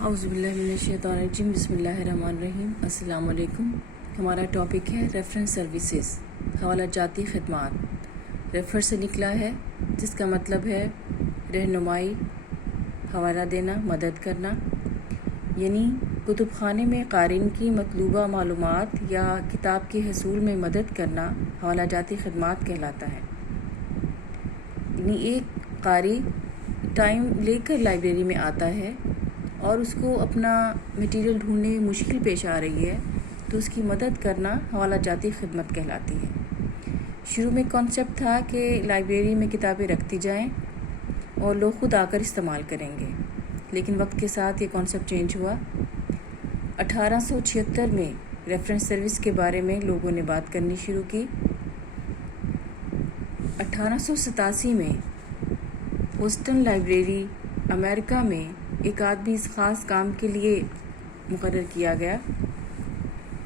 اعوذ باللہ من الشیطان الرجیم بسم اللہ الرحمن الرحیم السلام علیکم۔ ہمارا ٹاپک ہے ریفرنس سروسز، حوالہ جاتی خدمات۔ ریفر سے نکلا ہے جس کا مطلب ہے رہنمائی، حوالہ دینا، مدد کرنا، یعنی کتب خانے میں قارئین کی مطلوبہ معلومات یا کتاب کے حصول میں مدد کرنا حوالہ جاتی خدمات کہلاتا ہے۔ یعنی ایک قاری ٹائم لے کر لائبریری میں آتا ہے اور اس کو اپنا مٹیریل ڈھونڈنے میں مشکل پیش آ رہی ہے تو اس کی مدد کرنا حوالہ جاتی خدمت کہلاتی ہے۔ شروع میں کانسیپٹ تھا کہ لائبریری میں کتابیں رکھتی جائیں اور لوگ خود آ کر استعمال کریں گے، لیکن وقت کے ساتھ یہ کانسیپٹ چینج ہوا۔ 1876 میں ریفرنس سروس کے بارے میں لوگوں نے بات کرنی شروع کی۔ 1887 میں بوسٹن لائبریری امریکہ میں ایک آدمی اس خاص کام کے لیے مقرر کیا گیا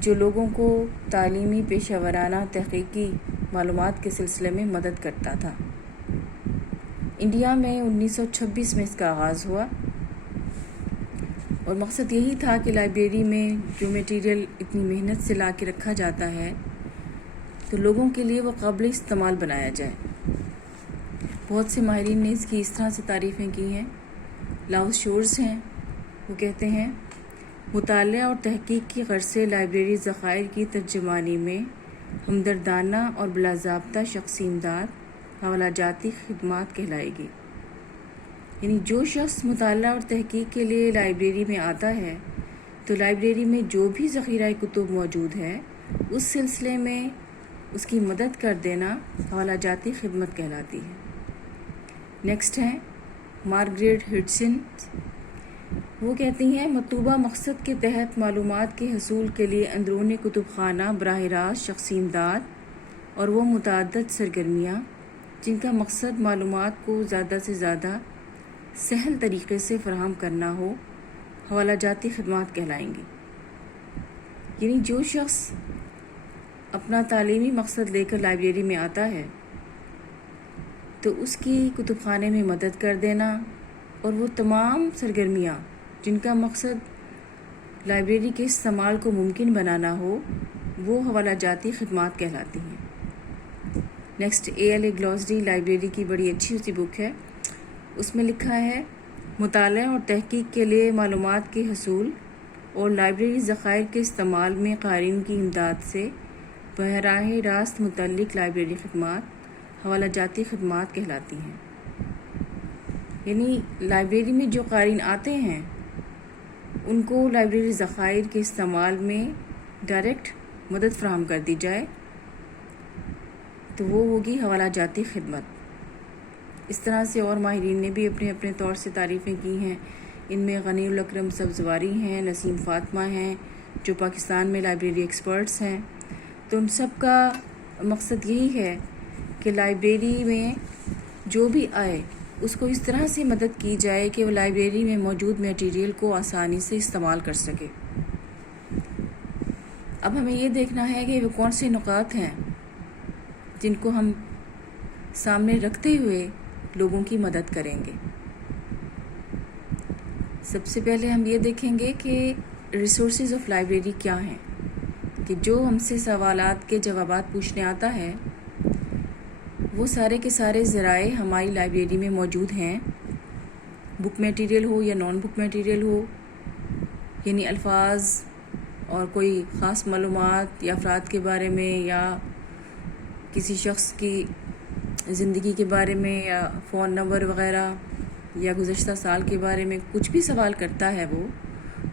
جو لوگوں کو تعلیمی، پیشہ ورانہ، تحقیقی معلومات کے سلسلے میں مدد کرتا تھا۔ انڈیا میں 1926 میں اس کا آغاز ہوا اور مقصد یہی تھا کہ لائبریری میں جو میٹیریل اتنی محنت سے لا کے رکھا جاتا ہے تو لوگوں کے لیے وہ قابل استعمال بنایا جائے۔ بہت سے ماہرین نے اس کی اس طرح سے تعریفیں کی ہیں۔ لاؤس شورز ہیں، وہ کہتے ہیں مطالعہ اور تحقیق کی غرض سے لائبریری ذخائر کی ترجمانی میں ہمدردانہ اور بلا ضابطہ شخصی امداد حوالہ جاتی خدمات کہلائے گی۔ یعنی جو شخص مطالعہ اور تحقیق کے لیے لائبریری میں آتا ہے تو لائبریری میں جو بھی ذخیرہ کتب موجود ہے اس سلسلے میں اس کی مدد کر دینا حوالہ جاتی خدمت کہلاتی ہے۔ نیکسٹ ہیں مارگریٹ ہڈسن، وہ کہتی ہیں مطلوبہ مقصد کے تحت معلومات کے حصول کے لیے اندرون کتب خانہ براہ راست شخصی امداد اور وہ متعدد سرگرمیاں جن کا مقصد معلومات کو زیادہ سے زیادہ سہل طریقے سے فراہم کرنا ہو حوالہ جاتی خدمات کہلائیں گی۔ یعنی جو شخص اپنا تعلیمی مقصد لے کر لائبریری میں آتا ہے تو اس کی کتب خانے میں مدد کر دینا اور وہ تمام سرگرمیاں جن کا مقصد لائبریری کے استعمال کو ممکن بنانا ہو وہ حوالہ جاتی خدمات کہلاتی ہیں۔ Next A.L.A. گلاسری لائبریری کی بڑی اچھی سی بک ہے، اس میں لکھا ہے مطالعہ اور تحقیق کے لیے معلومات کے حصول اور لائبریری ذخائر کے استعمال میں قارئین کی امداد سے براہ راست متعلق لائبریری خدمات حوالہ جاتی خدمات کہلاتی ہیں۔ یعنی لائبریری میں جو قارئین آتے ہیں ان کو لائبریری ذخائر کے استعمال میں ڈائریکٹ مدد فراہم کر دی جائے تو وہ ہوگی حوالہ جاتی خدمت۔ اس طرح سے اور ماہرین نے بھی اپنے اپنے طور سے تعریفیں کی ہیں۔ ان میں غنی الاکرم سبزواری ہیں، نسیم فاطمہ ہیں جو پاکستان میں لائبریری ایکسپرٹس ہیں۔ تو ان سب کا مقصد یہی ہے کہ لائبریری میں جو بھی آئے اس کو اس طرح سے مدد کی جائے کہ وہ لائبریری میں موجود میٹیریل کو آسانی سے استعمال کر سکے۔ اب ہمیں یہ دیکھنا ہے کہ وہ کون سے نکات ہیں جن کو ہم سامنے رکھتے ہوئے لوگوں کی مدد کریں گے۔ سب سے پہلے ہم یہ دیکھیں گے کہ ریسورسز آف لائبریری کیا ہیں، کہ جو ہم سے سوالات کے جوابات پوچھنے آتا ہے وہ سارے کے سارے ذرائع ہماری لائبریری میں موجود ہیں، بک میٹیریل ہو یا نان بک میٹیریل ہو، یعنی الفاظ اور کوئی خاص معلومات یا افراد کے بارے میں یا کسی شخص کی زندگی کے بارے میں یا فون نمبر وغیرہ یا گزشتہ سال کے بارے میں کچھ بھی سوال کرتا ہے وہ،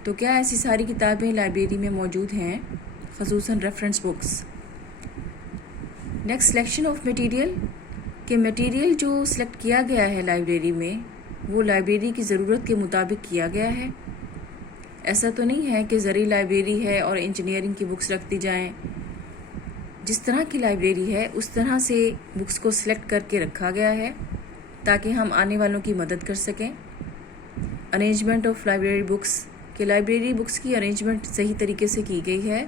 تو کیا ایسی ساری کتابیں لائبریری میں موجود ہیں، خصوصاً reference books. Next selection of material, کہ میٹیریل جو سلیکٹ کیا گیا ہے لائبریری میں وہ لائبریری کی ضرورت کے مطابق کیا گیا ہے۔ ایسا تو نہیں ہے کہ زرعی لائبریری ہے اور انجینئرنگ کی بکس رکھ دی جائیں۔ جس طرح کی لائبریری ہے اس طرح سے بکس کو سلیکٹ کر کے رکھا گیا ہے تاکہ ہم آنے والوں کی مدد کر سکیں۔ ارینجمنٹ آف لائبریری بکس، کہ لائبریری بکس کی ارینجمنٹ صحیح طریقے سے کی گئی ہے،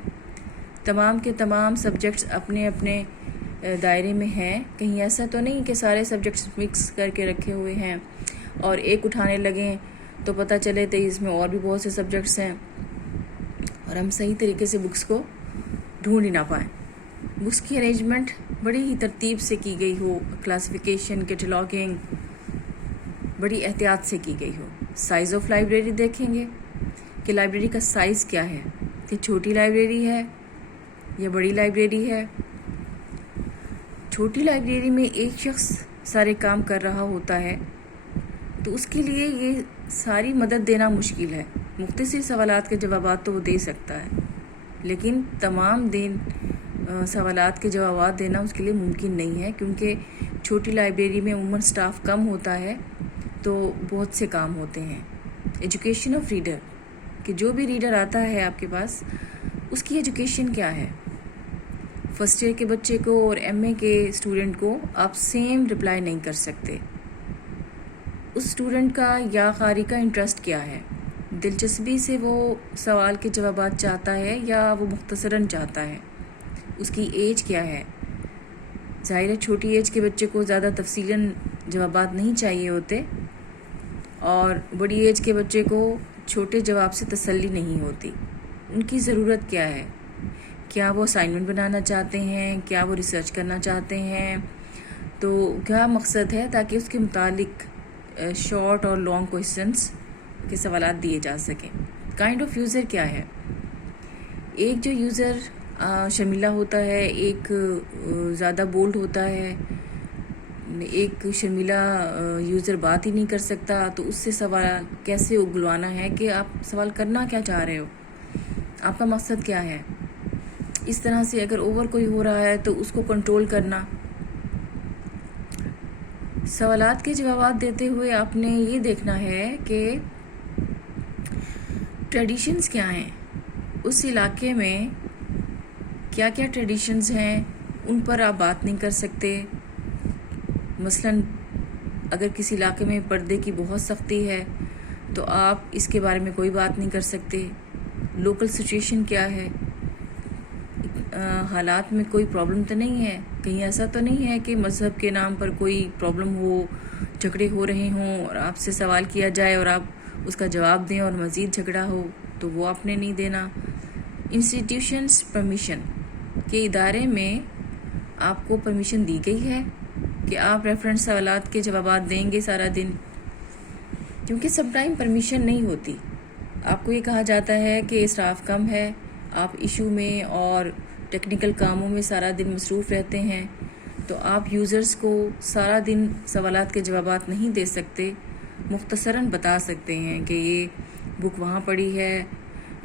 تمام کے تمام سبجیکٹس اپنے اپنے دائرے میں ہیں، کہیں ایسا تو نہیں کہ سارے سبجیکٹس مکس کر کے رکھے ہوئے ہیں اور ایک اٹھانے لگیں تو پتہ چلے 23 میں اور بھی بہت سے سبجیکٹس ہیں اور ہم صحیح طریقے سے بکس کو ڈھونڈ ہی نہ پائیں. بکس کی ارینجمنٹ بڑی ہی ترتیب سے کی گئی ہو, کلاسیفیکیشن, کیٹلاگنگ بڑی احتیاط سے کی گئی ہو. سائز آف لائبریری دیکھیں گے کہ لائبریری کا سائز کیا ہے, کہ چھوٹی لائبریری ہے یا بڑی لائبریری ہے. چھوٹی لائبریری میں ایک شخص سارے کام کر رہا ہوتا ہے تو اس کے لیے یہ ساری مدد دینا مشکل ہے. مختصر سوالات کے جوابات تو وہ دے سکتا ہے, لیکن تمام دن سوالات کے جوابات دینا اس کے لیے ممکن نہیں ہے, کیونکہ چھوٹی لائبریری میں عموماً سٹاف کم ہوتا ہے تو بہت سے کام ہوتے ہیں. ایجوکیشن آف ریڈر, کہ جو بھی ریڈر آتا ہے آپ کے پاس اس کی ایجوکیشن کیا ہے. فرسٹ ایئر کے بچے کو اور ایم اے کے اسٹوڈنٹ کو آپ سیم رپلائی نہیں کر سکتے. اس اسٹوڈنٹ کا یا قاری کا انٹرسٹ کیا ہے, دلچسپی سے وہ سوال کے جوابات چاہتا ہے یا وہ مختصراً چاہتا ہے, اس کی ایج کیا ہے. ظاہر ہے چھوٹی ایج کے بچے کو زیادہ تفصیلاً جوابات نہیں چاہیے ہوتے, اور بڑی ایج کے بچے کو چھوٹے جواب سے تسلی نہیں ہوتی. ان کی ضرورت کیا ہے, کیا وہ اسائنمنٹ بنانا چاہتے ہیں, کیا وہ ریسرچ کرنا چاہتے ہیں, تو کیا مقصد ہے, تاکہ اس کے متعلق شارٹ اور لانگ کویشچنس کے سوالات دیے جا سکیں. کائنڈ آف یوزر کیا ہے. ایک جو یوزر شرمیلا ہوتا ہے, ایک زیادہ بولڈ ہوتا ہے, ایک شرمیلا یوزر بات ہی نہیں کر سکتا, تو اس سے سوال کیسے اگلوانا ہے کہ آپ سوال کرنا کیا چاہ رہے ہو, آپ کا مقصد کیا ہے. اس طرح سے اگر اوور کوئی ہو رہا ہے تو اس کو کنٹرول کرنا. سوالات کے جوابات دیتے ہوئے آپ نے یہ دیکھنا ہے کہ ٹریڈیشنز کیا ہیں, اس علاقے میں کیا کیا ٹریڈیشنز ہیں, ان پر آپ بات نہیں کر سکتے. مثلاً اگر کسی علاقے میں پردے کی بہت سختی ہے تو آپ اس کے بارے میں کوئی بات نہیں کر سکتے. لوکل سچویشن کیا ہے, حالات میں کوئی پرابلم تو نہیں ہے, کہیں ایسا تو نہیں ہے کہ مذہب کے نام پر کوئی پرابلم ہو, جھگڑے ہو رہے ہوں اور آپ سے سوال کیا جائے اور آپ اس کا جواب دیں اور مزید جھگڑا ہو, تو وہ آپ نے نہیں دینا. انسٹیٹیوشنز پرمیشن, کہ ادارے میں آپ کو پرمیشن دی گئی ہے کہ آپ ریفرنس سوالات کے جوابات دیں گے سارا دن, کیونکہ سم ٹائم پرمیشن نہیں ہوتی. آپ کو یہ کہا جاتا ہے کہ اسٹاف کم ہے, آپ ایشو میں اور ٹیکنیکل کاموں میں سارا دن مصروف رہتے ہیں, تو آپ یوزرز کو سارا دن سوالات کے جوابات نہیں دے سکتے. مختصراً بتا سکتے ہیں کہ یہ بک وہاں پڑھی ہے,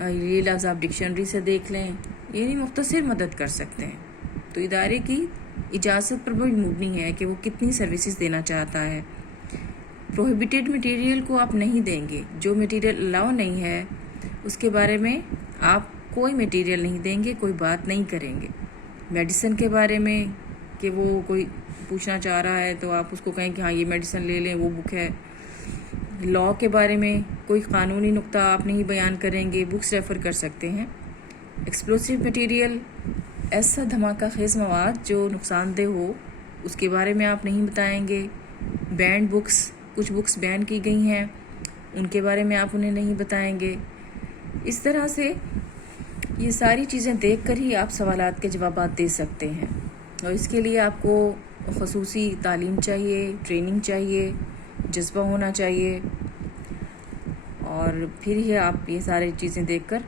یہ لفظ آپ ڈکشنری سے دیکھ لیں, یعنی مختصر مدد کر سکتے ہیں. تو ادارے کی اجازت پر بھی مبنی ہے کہ وہ کتنی سروسز دینا چاہتا ہے. پروہیبیٹڈ مٹیریل کو آپ نہیں دیں گے, جو مٹیریل الاؤ نہیں ہے اس کے بارے میں آپ کوئی مٹیریل نہیں دیں گے, کوئی بات نہیں کریں گے. میڈیسن کے بارے میں کہ وہ کوئی پوچھنا چاہ رہا ہے تو آپ اس کو کہیں کہ ہاں یہ میڈیسن لے لیں, وہ بک ہے. لاء کے بارے میں کوئی قانونی نقطہ آپ نہیں بیان کریں گے, بکس ریفر کر سکتے ہیں. ایکسپلوسیو مٹیریل, ایسا دھماکہ خیز مواد جو نقصان دہ ہو, اس کے بارے میں آپ نہیں بتائیں گے. بینڈ بکس, کچھ بکس بین کی گئی ہیں, ان کے بارے میں آپ انہیں نہیں بتائیں گے. اس طرح سے یہ ساری چیزیں دیکھ کر ہی آپ سوالات کے جوابات دے سکتے ہیں, اور اس کے لیے آپ کو خصوصی تعلیم چاہیے, ٹریننگ چاہیے, جذبہ ہونا چاہیے, اور پھر ہی آپ یہ ساری چیزیں دیکھ کر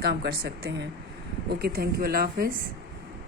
کام کر سکتے ہیں. اوکے, تھینک یو, اللہ حافظ.